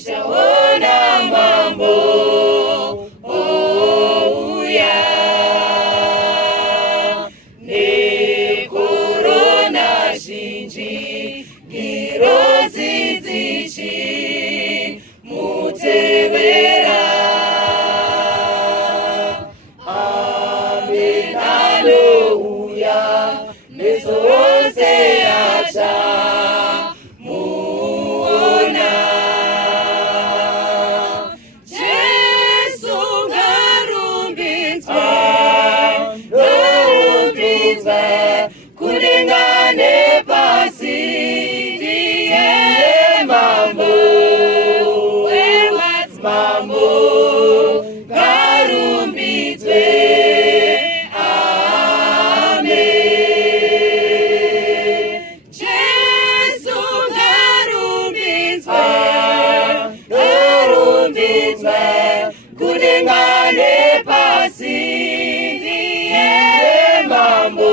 tishaona mambo ouya. Nekorona zhinji girozi dzichi mutevera. Amen anouya meso ose acha muona. Jesu ngarumbidzwe, ngarumbidzwe kudenga nepasi. Ndiye mambo wemadzimambo, ngarumbidzwe. Kudengane pasi. Ndiye mambo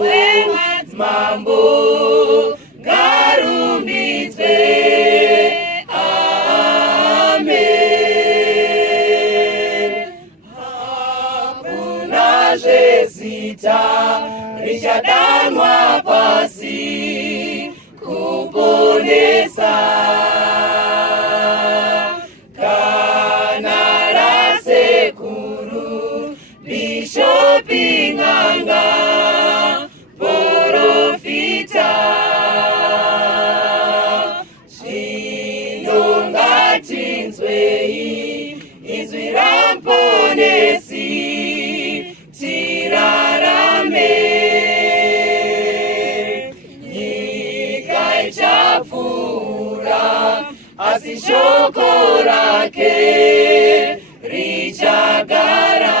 wemadzimambo, ngarumbidzwe. Amen. Hakunazve zita richadanwa pasi kuponesa. Bishopi nganga porofita, zvino ngatinzwei inzwi raMuponesi tirarame. Nyika ichapfuura asi shoko rake richagara.